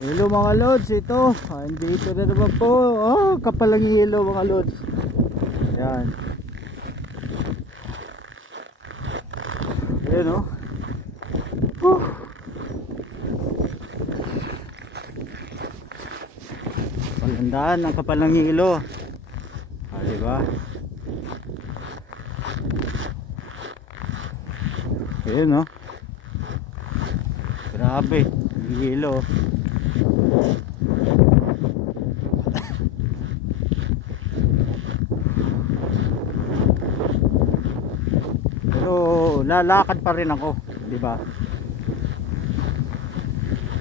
Hello mga lods, ito andito na naman po. Kapal ang hilo mga lods. Yan. Ayan o. Palandaan ang kapal ng hilo. Diba? Ayan o. Grabe ang hilo. Pero lalakad pa rin ako, di ba?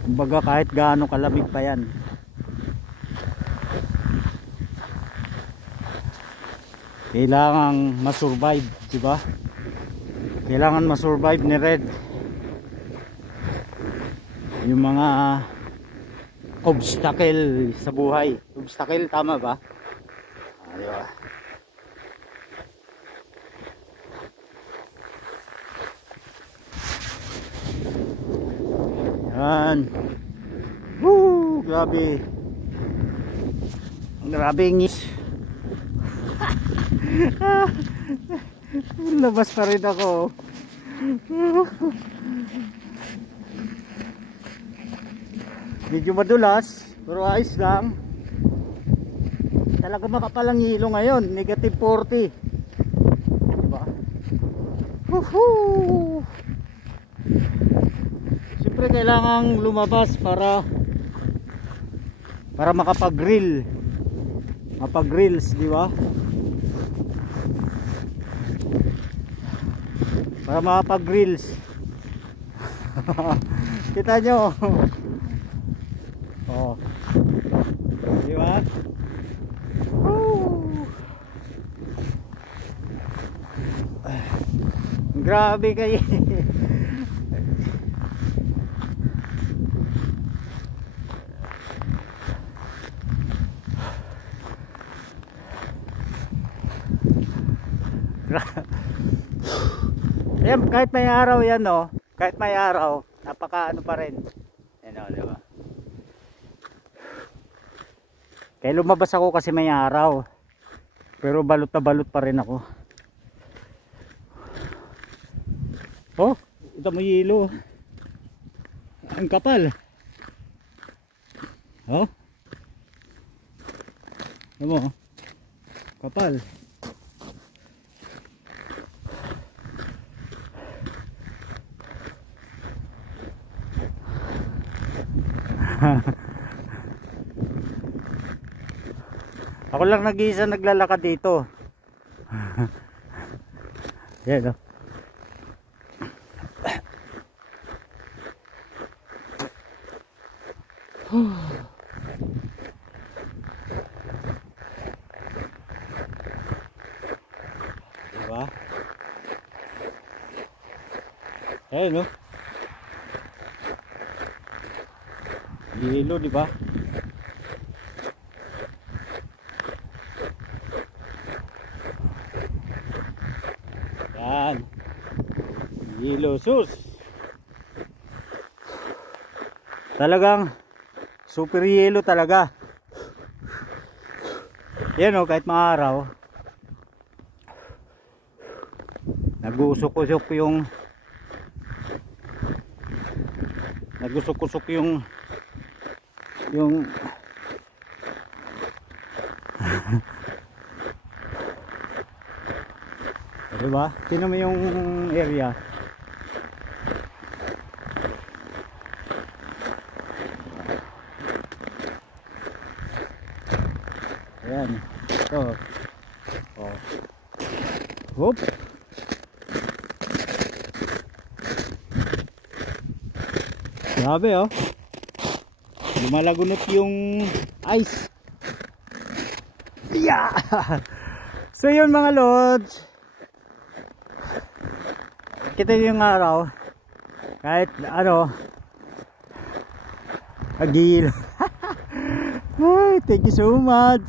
Kumbaga kahit gaano kalamig pa yan, kailangang masurvive, di ba? Kailangan masurvive ni Red yung mga obstacle sa buhay. Obstacle, tama ba? Di ba? Yan. Woo! Grabe. Grabe ngis. Labas pa rin ako. Medyo madulas, pero ayos lang. Talaga makapal ang hilo ngayon, negative 40. Diba? Woohoo! Siyempre kailangang lumabas para makapag-grill. Mapag-grills, di ba? Para makapag-grills. Kita nyo. Oh. Di ba? Grabe kayo. Yan, kahit may araw yan, no? Kahit may araw, napaka ano pa rin. Yan, no, diba? Kaya lumabas ako kasi may araw. Pero balot na balot pa rin ako. Oh, ito mo hilo. Ang kapal. Oh. Ito mo. Kapal. Ako lang nag-iisa naglalakad dito. Yan, oh. Diba? Ayan, no? Hilo, diba? Yan. Hilo, sus. Talagang super yelo talaga. Yan o, kahit mga araw nag-usok-usok yung diba? Tingnan mo yung area. Ayan. Ito. Oh. Whoop. Grabe, oh. Lumalagunot yung ice. Yeah! So yun mga lods, kita yung araw kahit ano agil. Thank you so much.